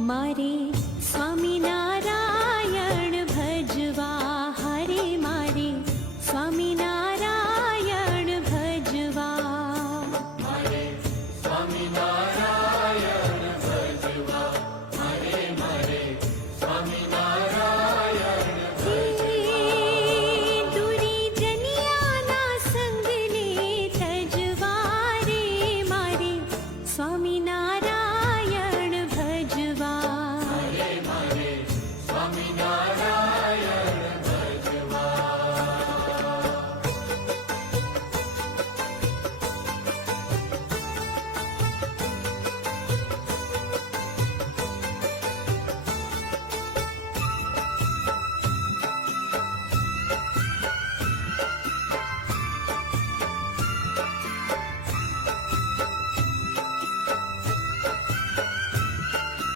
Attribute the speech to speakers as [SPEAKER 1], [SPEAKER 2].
[SPEAKER 1] મારે સ્વામિનારાયણ